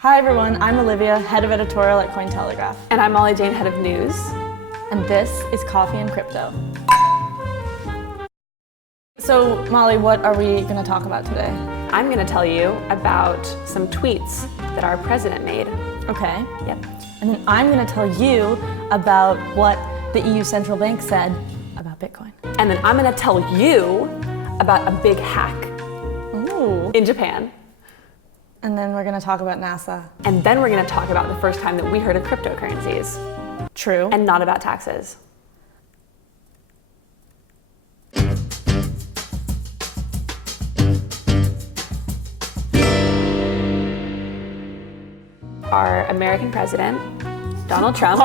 Hi everyone, I'm Olivia, head of editorial at Cointelegraph. And I'm Molly Jane, head of news. And this is Coffee and Crypto. So Molly, what are we going to talk about today? I'm going to tell you about some tweets that our president made. Okay. Yep. And then I'm going to tell you about what the EU Central Bank said about Bitcoin. And then I'm going to tell you about a big hack in Japan. And then we're going to talk about NASA. And then we're going to talk about the first time that we heard of cryptocurrencies. True. And not about taxes. Our American president, Donald Trump,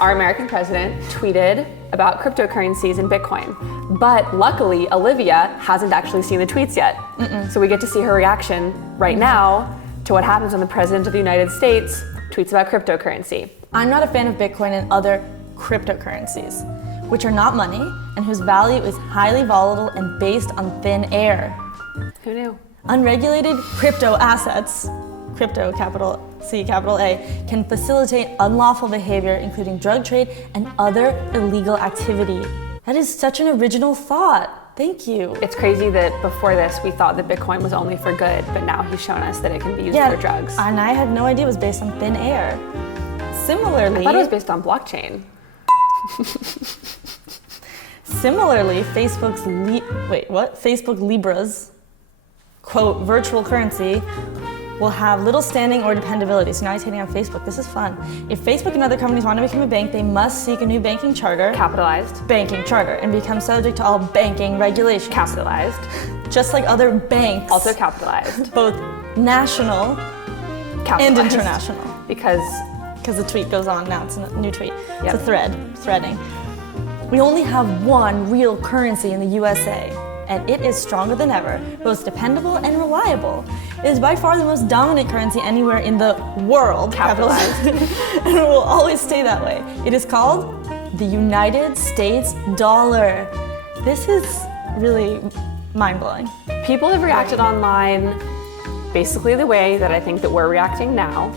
our American president, tweeted about cryptocurrencies and Bitcoin. But luckily, Olivia hasn't actually seen the tweets yet. So we get to see her reaction right now to what happens when the president of the United States tweets about cryptocurrency. I'm not a fan of Bitcoin and other cryptocurrencies, which are not money and whose value is highly volatile and based on thin air. Who knew? Unregulated crypto assets, crypto, capital C, capital A, can facilitate unlawful behavior, including drug trade and other illegal activity. That is such an original thought. Thank you. It's crazy that before this we thought that Bitcoin was only for good, but now he's shown us that it can be used for drugs. And I had no idea it was based on thin air. Similarly, I thought it was based on blockchain. Similarly, Facebook Libra's, quote, virtual currency will have little standing or dependability. So now he's hitting on Facebook. This is fun. If Facebook and other companies want to become a bank, they must seek a new banking charter. Capitalized. Banking charter, and become subject to all banking regulations. Capitalized. Just like other banks. Also capitalized. Both national and international. Because the tweet goes on now. It's a new tweet. Yep. It's a threading. We only have one real currency in the USA, and it is stronger than ever, most dependable and reliable. It is by far the most dominant currency anywhere in the world, capitalized, and it will always stay that way. It is called the United States dollar. This is really mind-blowing. People have reacted online basically the way that I think that we're reacting now.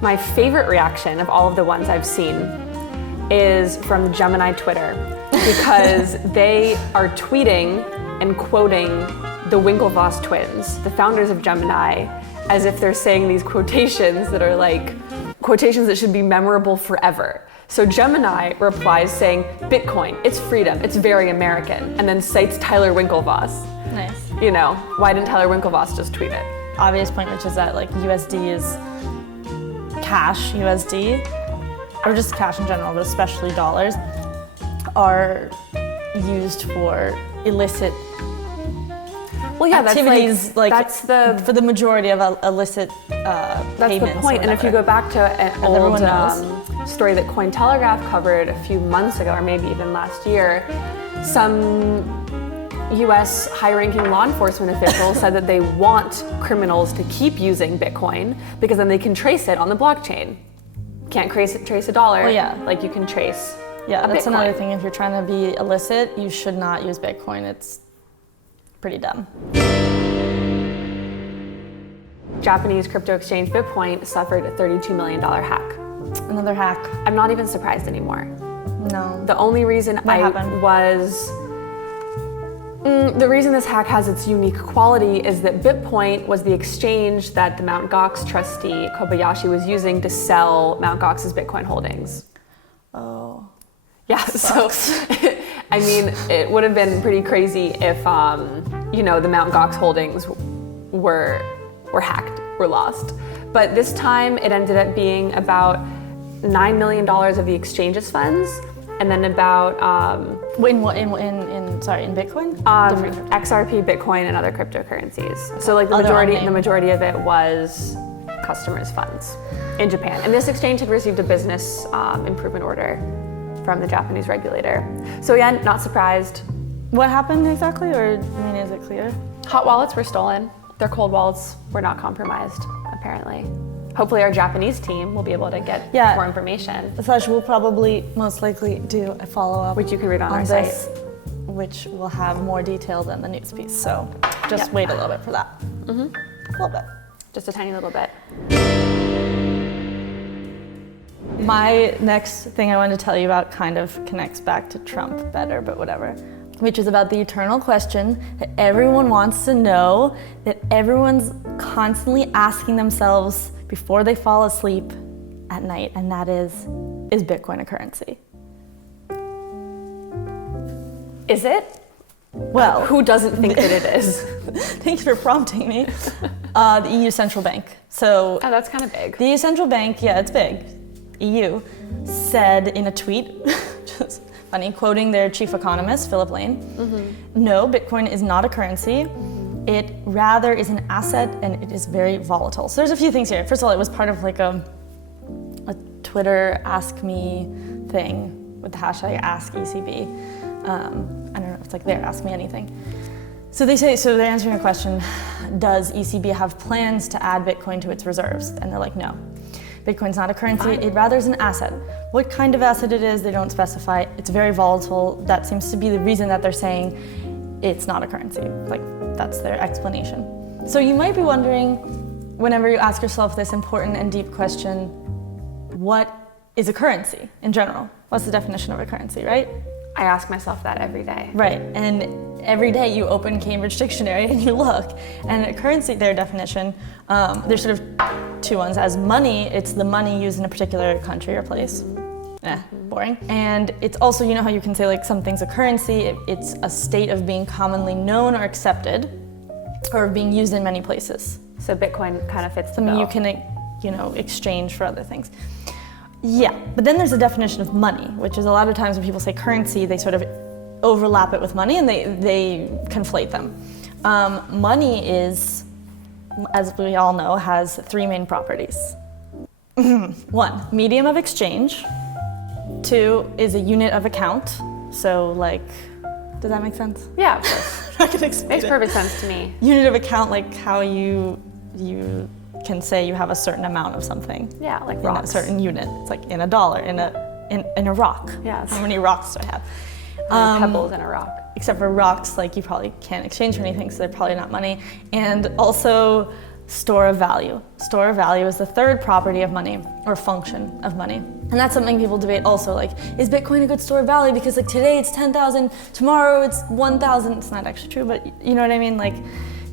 My favorite reaction of all of the ones I've seen is from Gemini Twitter, because they are tweeting and quoting the Winklevoss twins, the founders of Gemini, as if they're saying these quotations that are like quotations that should be memorable forever. So Gemini replies saying, "Bitcoin, it's freedom, it's very American," and then cites Tyler Winklevoss. Nice. You know, why didn't Tyler Winklevoss just tweet it? Obvious point, which is that like USD is cash, USD, or just cash in general, but especially dollars, are used for illicit activities, for the majority of illicit That's payments. the point. And if you go back to an old story that Cointelegraph covered a few months ago, or maybe even last year, some US high-ranking law enforcement officials said that they want criminals to keep using Bitcoin because then they can trace it on the blockchain. Can't trace a dollar, like you can trace a that's Bitcoin. another thing. If you're trying to be illicit, you should not use Bitcoin. It's pretty dumb. Japanese crypto exchange Bitcoin suffered a $32 million hack. Another hack. I'm not even surprised anymore. No. The only reason the reason this hack has its unique quality is that BitPoint was the exchange that the Mt. Gox trustee Kobayashi was using to sell Mt. Gox's Bitcoin holdings. Oh. Yeah, so I mean, it would have been pretty crazy if the Mt. Gox holdings were hacked, were lost. But this time it ended up being about $9 million of the exchange's funds, and then about in Bitcoin? XRP, Bitcoin, and other cryptocurrencies. So like the majority of it was customers' funds in Japan. And this exchange had received a business improvement order from the Japanese regulator. So again, not surprised. What happened exactly, or is it clear? Hot wallets were stolen. Their cold wallets were not compromised, apparently. Hopefully our Japanese team will be able to get more information. Such we'll probably most likely do a follow-up, which you can read on our site, which will have more detail than the news piece. So just wait a little bit for that. Mm-hmm. A little bit. Just a tiny little bit. My next thing I wanted to tell you about kind of connects back to Trump better, but whatever, which is about the eternal question that everyone wants to know, that everyone's constantly asking themselves before they fall asleep at night, and that is Bitcoin a currency? Is it? Well, Who doesn't think that it is? thanks for prompting me. The EU Central Bank. So Oh, that's kind of big. the EU Central Bank, yeah, it's big. EU said in a tweet, just funny, quoting their chief economist, Philip Lane, no, Bitcoin is not a currency. It rather is an asset and it is very volatile. So there's a few things here. First of all, it was part of like a Twitter ask me thing with the hashtag #AskECB. I don't know, it's like there, ask me anything. So they're answering a question, does ECB have plans to add Bitcoin to its reserves? And they're like, no. Bitcoin's not a currency, it rather is an asset. What kind of asset it is, they don't specify. It's very volatile. That seems to be the reason that they're saying it's not a currency. Like, that's their explanation. So you might be wondering, whenever you ask yourself this important and deep question, what is a currency in general? What's the definition of a currency, right? I ask myself that every day. Right, and every day you open Cambridge Dictionary and you look, and a currency, their definition, there's sort of two ones. As money, it's the money used in a particular country or place. Boring. And it's also, you know how you can say like something's a currency, it's a state of being commonly known or accepted, or being used in many places. So Bitcoin kind of fits the Something bill. you can, exchange for other things. Yeah, but then there's a definition of money, which is a lot of times when people say currency, they sort of overlap it with money and they conflate them. Money is, as we all know, has three main properties. 1, medium of exchange. 2 is a unit of account. So like, does that make sense? Yeah, of course. I'm not gonna explain Makes it. perfect sense to me. Unit of account, like how you can say you have a certain amount of something. Yeah, like In a rocks. certain unit. It's like in a dollar, in a rock. Yes. How many rocks do I have? Pebbles in a rock. Except for rocks, like you probably can't exchange for anything, so they're probably not money. And also store of value. Store of value is the third property of money, or function of money. And that's something people debate also, like, is Bitcoin a good store of value? Because like today it's 10,000, tomorrow it's 1,000. It's not actually true, but you know what I mean? Like,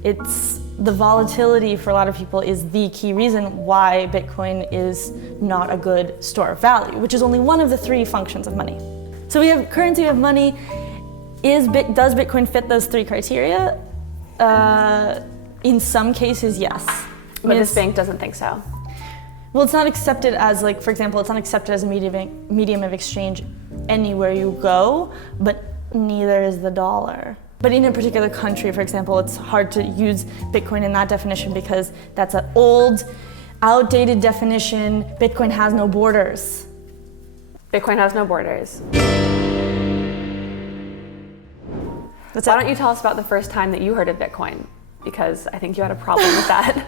it's the volatility for a lot of people is the key reason why Bitcoin is not a good store of value, which is only one of the three functions of money. So we have currency of money. Does Bitcoin fit those three criteria? In some cases, yes. But this bank doesn't think so. Well, it's not accepted as, like, for example, it's not accepted as a medium of exchange anywhere you go, but neither is the dollar. But in a particular country, for example, it's hard to use Bitcoin in that definition because that's an old, outdated definition. Bitcoin has no borders. Bitcoin has no borders. That's Why it. don't you tell us about the first time that you heard of Bitcoin? Because I think you had a problem with that.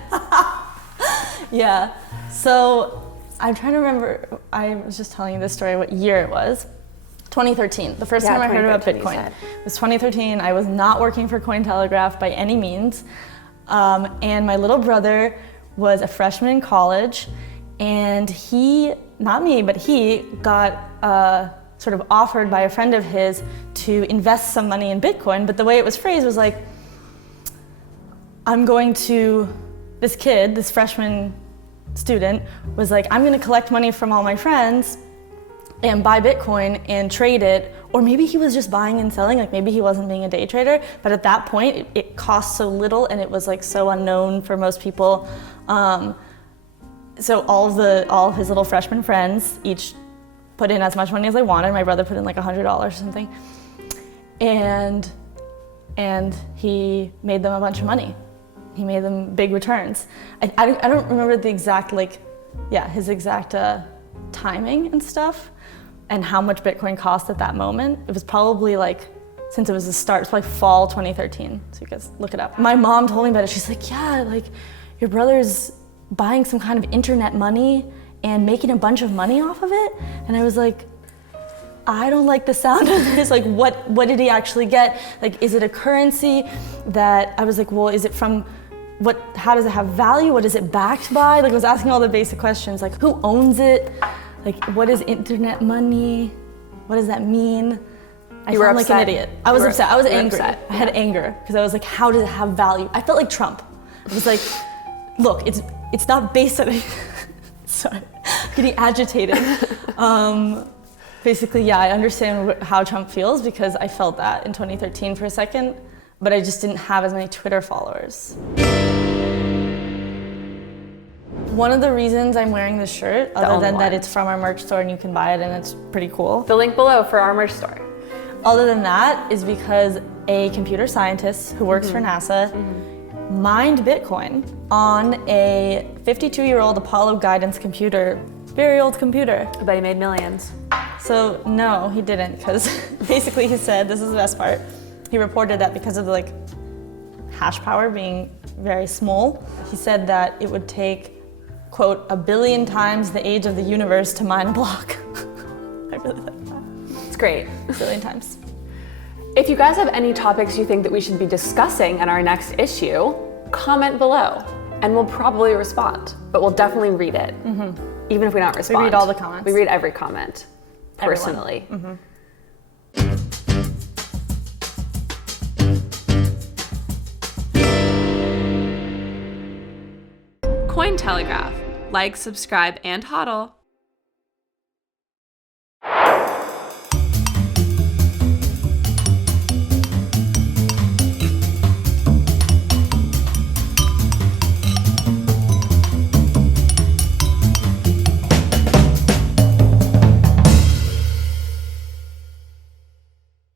Yeah, so I'm trying to remember, I was just telling you this story, what year it was. 2013, the first time I heard about 2013 you Bitcoin. said. It was 2013, I was not working for Cointelegraph by any means. And my little brother was a freshman in college, and he, not me, but he got sort of offered by a friend of his to invest some money in Bitcoin, but the way it was phrased was like, this kid, this freshman student, was like, I'm gonna collect money from all my friends and buy Bitcoin and trade it. Or maybe he was just buying and selling, like maybe he wasn't being a day trader, but at that point it cost so little and it was like so unknown for most people. So all of his little freshman friends each put in as much money as they wanted. My brother put in like $100 or something. And he made them a bunch of money. He made them big returns. I don't remember the exact, his exact timing and stuff and how much Bitcoin cost at that moment. It was probably since it was the start, it's probably fall 2013. So you guys look it up. My mom told me about it. She's like, yeah, your brother's buying some kind of internet money and making a bunch of money off of it. And I was like, I don't like the sound of this. What did he actually get? Is it a currency that, I was like, well, is it from how does it have value? What is it backed by? Like I was asking all the basic questions, like who owns it? Like what is internet money? What does that mean? I felt like an idiot. I was upset. I was angry. I had anger because I was like, how does it have value? I felt like Trump. I was like, look, it's not based on sorry, getting agitated. Basically, yeah, I understand how Trump feels because I felt that in 2013 for a second, but I just didn't have as many Twitter followers. One of the reasons I'm wearing this shirt, other than that it's from our merch store and you can buy it and it's pretty cool. The link below for our merch store. Other than that is because a computer scientist who works for NASA mined Bitcoin on a 52-year-old Apollo guidance computer, very old computer. I bet he made millions. So no, he didn't, because basically he said, this is the best part, he reported that because of the like hash power being very small, he said that it would take, quote, 1 billion times the age of the universe to mine a block. I really like that. It's great. 1 billion times. If you guys have any topics you think that we should be discussing in our next issue, comment below and we'll probably respond, but we'll definitely read it, even if we don't respond. We read all the comments. We read every comment, personally. Cointelegraph. Like, subscribe, and hodl.